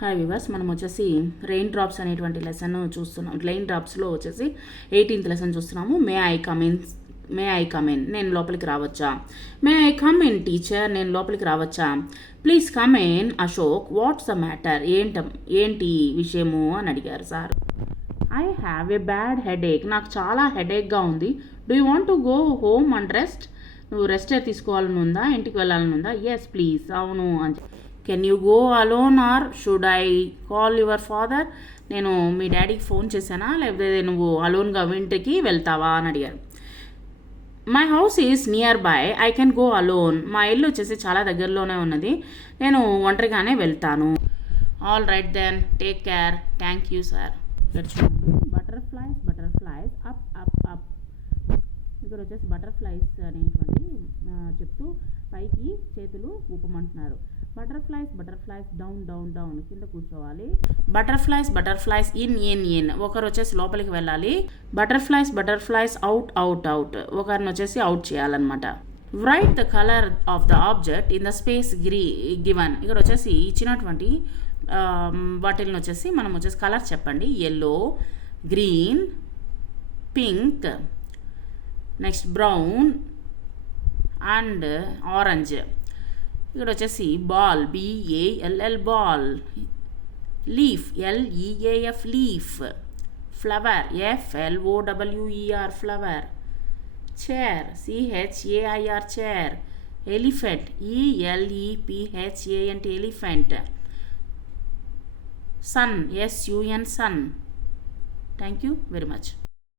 Hi viewers, మనం వచ్చేసి rain drops అనేటువంటి లెసన్ చూస్తున్నాం. రెయిన్ డ్రాప్స్లో వచ్చేసి 18th లెసన్ చూస్తున్నాము. మే ఐ కమ్ ఇన్, నేను లోపలికి రావచ్చా? May I come in teacher, నేను లోపలికి రావచ్చా? Please come in Ashok, what's the matter, ఏంటి విషయము అని అడిగారు sir. I have a bad headache, నాకు చాలా హెడేక్గా ఉంది. Do you want to go home and rest, నువ్వు రెస్ట్ తీసుకోవాలని ఉందా, ఇంటికి వెళ్ళాలని ఉందా? ఎస్ ప్లీజ్, అవును అని. Can you go alone or should I call your father, నేను మీ డాడీకి ఫోన్ చేశానా, లేకపోతే నువ్వు అలోన్గా ఇంటికి వెళ్తావా అని అడిగారు. My house is nearby, I can go alone, మా ఇల్లు వచ్చేసి చాలా దగ్గరలోనే ఉన్నది, నేను ఒంటరిగానే వెళ్తాను. All right then, take care, thank you sir. ఇక్కడ చూడండి, బటర్ఫ్లైస్ అప్ అప్ అప్, ఇక్కడ వచ్చేసి బటర్ఫ్లైస్ అనేటువంటి చెప్తూ పైకి చేతులు ఊపమంటున్నారు. బటర్ఫ్లైస్ డౌన్ డౌన్ డౌన్, కింద కూర్చోవాలి. బటర్ఫ్లైస్ ఇన్, ఒకరు వచ్చేసి లోపలికి వెళ్ళాలి. బటర్ఫ్లైస్ అవుట్ అవుట్ అవుట్, ఒకరిని వచ్చేసి అవుట్ చేయాలన్నమాట. Write the colour of the object in the space given, ఇక్కడ వచ్చేసి ఇచ్చినటువంటి వాటిని వచ్చేసి మనం వచ్చేసి కలర్ చెప్పండి. Yellow, green, pink, next brown and orange. ఇక్కడ వచ్చేసి ball, BALL ball, leaf, LEAF leaf, flower, FLOWER flower, chair, CHAIR chair, elephant, ELEPHANT elephant, sun, SUN sun. Thank you very much.